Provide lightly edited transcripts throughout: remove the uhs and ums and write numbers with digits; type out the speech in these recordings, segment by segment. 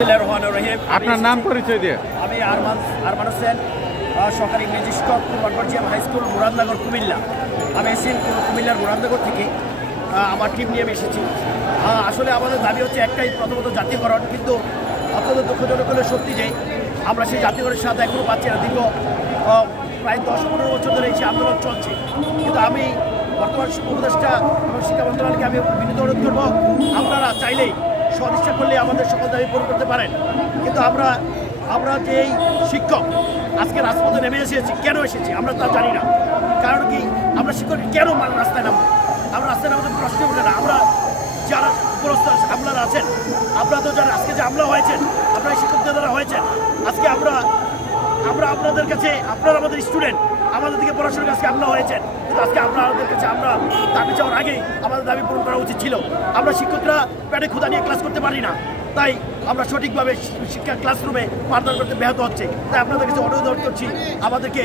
আপনার নাম পরিচয় দিয়ে। আমি আরমান হোসেন, সরকারি ইংরেজি শিক্ষক, কনভার্জিয়াম হাই স্কুল, মুরাদনগর, কুমিল্লা। আমি এসেছি কুমিল্লার মুরাদনগর থেকে, আমার টিম নিয়ে আমি এসেছি। আসলে আমাদের দাবি হচ্ছে একটাই, প্রথমত জাতীয়করণ। কিন্তু অত্যন্ত দুঃখজনক হলে সত্যি যে আমরা সেই জাতীয়করণের সাথে এখনও পাচ্ছি না। দীর্ঘ প্রায় 10-15 বছর ধরে এই আন্দোলন চলছে। কিন্তু আমি বর্তমান উপদেষ্টা এবং শিক্ষা মন্ত্রণালয়কে আমি বিনীত অনুরোধ করব, আপনারা চাইলেই সদিচ্ছা করলে আমাদের সকল দাবি পূরণ করতে পারেন। কিন্তু আমরা যে এই শিক্ষক আজকে রাজপথে নেমে এসেছি, কেন এসেছি আমরা তা জানি না। কারণ কি, আমরা শিক্ষক কেন রাস্তায় নামবো? আমরা রাস্তায় নামতে প্রশ্ন উঠে না। আমরা যারা উপরস্থ আমলারা আছেন, আপনারা তো যারা আজকে যে আমলা হয়েছেন, আপনারা শিক্ষকদের দ্বারা হয়েছেন, আজকে আমরা আপনাদের কাছে, আপনারা আমাদের স্টুডেন্ট, আমাদের দিকে পড়াশোনার কাছে আমলা হয়েছেন। কিন্তু আজকে আপনাদের কাছে আমরা দাবি চাওয়ার আগেই আমাদের দাবি পূরণ করা উচিত ছিল। আমরা শিক্ষকরা পেটে ক্ষুধা নিয়ে ক্লাস করতে পারি না, তাই আমরা সঠিকভাবে শিক্ষা ক্লাসরুমে পাঠদান করতে ব্যাহত হচ্ছে। তাই আপনাদের কাছে অনুরোধ করছি, আমাদেরকে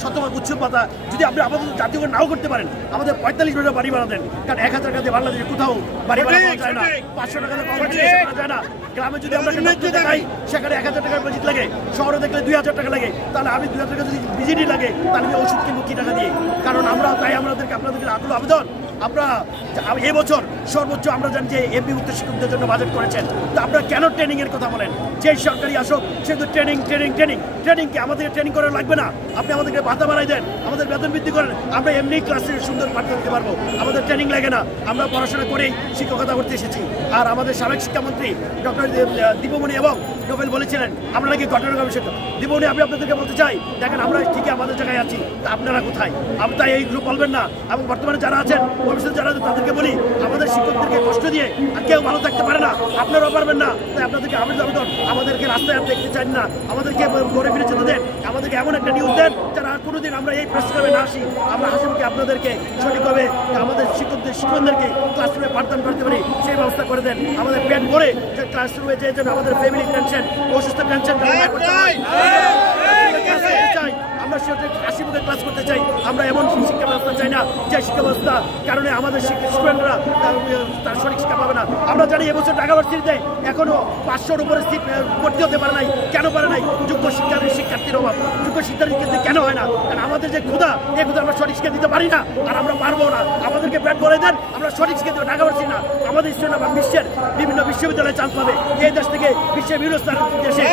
শতভাগ উৎসব পাতা, যদি আপনি আমাদের জাতীয়করণ নাও করতে পারেন, আমাদের 45 মিনিটের বাড়ি বানা দেন। কারণ 1000 টাকা দিয়ে বাংলাদেশে কোথাও বাড়ি বানানো যায় না, 500 টাকা দিয়ে করা যায় না। গ্রামে যদি আমরা দেখাই, সেখানে 1000 টাকার বাজেট লাগে, শহরে দেখলে 2000 টাকা লাগে। তাহলে আমি 2000 টাকা যদি বিজিটি লাগে, তাহলে আমি ওষুধ কিনবো কি টাকা দিয়ে? কারণ তাই আপনাদেরকে আকুল আবেদন, আপনারা এবছর সর্বোচ্চ আমরা জানি যে এমপিভুক্ত শিক্ষকদের জন্য বাজেট করেছেন। তো আপনারা কেন ট্রেনিংয়ের কথা বলেন? যে সরকারি আসুক, সে তো ট্রেনিংকে আমাদেরকে ট্রেনিং করা লাগবে না। আপনি আমাদেরকে ভাতা বাড়াই দেন, আমাদের বেতন বৃদ্ধি করেন, আমরা এমনি ক্লাসে সুন্দর পাঠ করতে পারবো। আমাদের ট্রেনিং লাগে না, আমরা পড়াশোনা করেই শিক্ষকতা করতে এসেছি। আর আমাদের সাবেক শিক্ষামন্ত্রী ডক্টর দীপমণি এবং নোবেল বলেছিলেন আমরা নাকি ঘটনা গবেষক। দীপমণি, আমি আপনাদেরকে বলতে চাই, দেখেন আমরা ঠিকই আমাদের জায়গায় আছি, তা আপনারা কোথায়? তাই এই গ্রুপ বলবেন না। এবং বর্তমানে যারা আছেন, ভবিষ্যতে যারা আছেন, তাদেরকে বলি, আমাদের শিক্ষকদেরকে কষ্ট দিয়ে আর কেউ ভালো থাকতে পারে না, আপনারাও পারবেন না। তাই আপনাদেরকে আবেদন, আমাদেরকে রাস্তায় দেখতে চান না, আমাদেরকে ঘরে ফিরে যেতে দেন, আমাদেরকে এমন একটা নিউজ দেন যারা আর কোনোদিন আমরা এই প্রেস ক্লাবে না আসি, আমরা হাসিমুখে আপনাদেরকে সঠিকভাবে আমাদের শিক্ষকদেরকে ক্লাসরুমে পাঠদান করতে পারি, সেই ব্যবস্থা করে দেন। আমাদের পেট ভরে যে ক্লাসরুমে যে যেন আমাদের ফ্যামিলি টেনশন, অসুস্থ টেনশন চাই, আমরা হাসি মুখে ক্লাস করতে চাই। আমরা এমন শিক্ষা ব্যবস্থা চাই না যে শিক্ষা ব্যবস্থার কারণে আমাদের স্টুডেন্টরা তার সঠিক শিক্ষা পাবে না। আমরা জানি এবছর ঢাকা ভার্সিটিতে এখনো 500-র উপরে সিট ভর্তি হতে পারে নাই। কেন পারে নাই? যোগ্য শিক্ষার্থীর অভাব। যোগ্য শিক্ষার্থী কেন হয় না? কারণ আমাদের যে ক্ষুধা, এই ক্ষুধা আমরা সঠিক শিক্ষা দিতে পারি না, আর আমরা পারবো না। আমাদেরকে ব্যাট বলে দেন, আমরা সঠিক শিক্ষা দেবো। ঢাকা ভার্সিটি না, আমাদের স্টুডেন্ট বা বিশ্বের বিভিন্ন বিশ্ববিদ্যালয়ে চান্স পাবে। এই দেশ থেকে বিশ্বের বিভিন্ন দেশে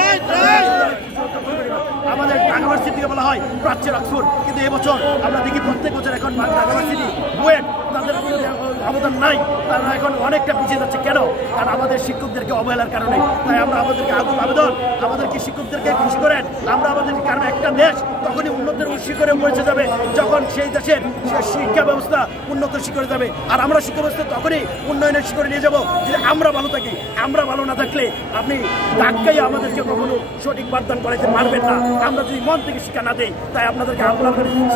আমাদের ঢাকা ভার্সিটি থেকে বলা হয় প্রাচ্যের অক্সফোর্ড, কিন্তু এবছর আমরা দেখি প্রত্যেক বছর এখন ঢাকা ভার্সিটি বুয়েট, তাদের কোনো অবদান নাই, তারা এখন অনেকটা পিছিয়ে যাচ্ছে। কেন? কারণ আমাদের শিক্ষকদেরকে অবহেলার কারণে। তাই আমরা আমাদেরকে আবেদন, আমাদেরকে শিক্ষকদেরকে খুশি করেন। আমরা আমাদের, কারণ একটা দেশ তখনই উন্নতের শিখরে পৌঁছে যাবে যখন সেই দেশের শিক্ষা ব্যবস্থা উন্নত শিখরে যাবে। আর আমরা শিক্ষা ব্যবস্থা তখনই উন্নয়নের শিখরে নিয়ে যাবো যদি আমরা ভালো থাকি। আমরা ভালো না থাকলে আপনি ধাক্কাই আমাদেরকে কখনো সঠিক পাঠদান করাইতে পারবেন না, আমরা যদি মন থেকে শিক্ষা না দিই। তাই আপনাদেরকে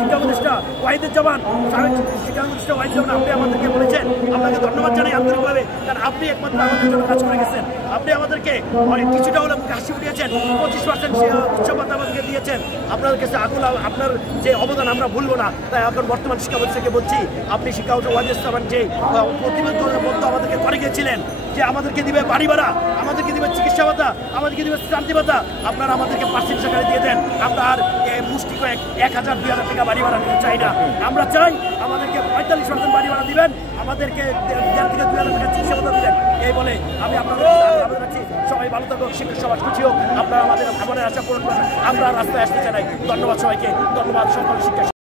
শিক্ষা উপদেষ্টা ওয়াহিদুজ্জামান, সাবেক শিক্ষা উপদেষ্টা ওয়াহিদুজ্জামান, আপনি আমাদেরকে বলেছেন, আপনাকে ধন্যবাদ জানাই আন্তরিকভাবে। কারণ আপনি একমাত্র আমাদের জন্য কাজ করে গেছেন। আপনি আমাদেরকে কিছুটা হলে হাসি উঠিয়েছেন, 25% উচ্চপাত আমাদেরকে দিয়েছেন। আপনাদের কাছে আপনার যে অবদান আমরা ভুলবো না। তাই এখন বর্তমান শিক্ষা উপদেষ্টাকে বলছি, আপনি শিক্ষা ওয়াহিদুজ্জামান যে প্রতিবেদনের মধ্যে আমাদেরকে করে গিয়েছিলেন যে আমাদেরকে দিবে বাড়ি ভাড়া, আমাদেরকে দিবে চিকিৎসা ভাতা, আমাদেরকে দিবে শান্তি ভাতা, আপনারা আমাদেরকে 5% টাকা দিয়ে দেন। আমরা আর মুষ্টি কয়েক 1000-2000 টাকা বাড়ি ভাড়া দিতে চাই না। আমরা চাই আমাদেরকে 45% বাড়ি ভাড়া দিবেন, আমাদেরকে 1000-2000 টাকা চিকিৎসা ভাতা দিবেন। এই বলে আমি আপনাদের আবেদন রাখছি, সবাই ভালো থাকুক, শিক্ষক সমাজ খুশি হোক, আপনারা আমাদের আশা পূরণ করেন। আমরা রাস্তায় আসতে চাই। ধন্যবাদ সবাইকে, ধন্যবাদ সকল শিক্ষা।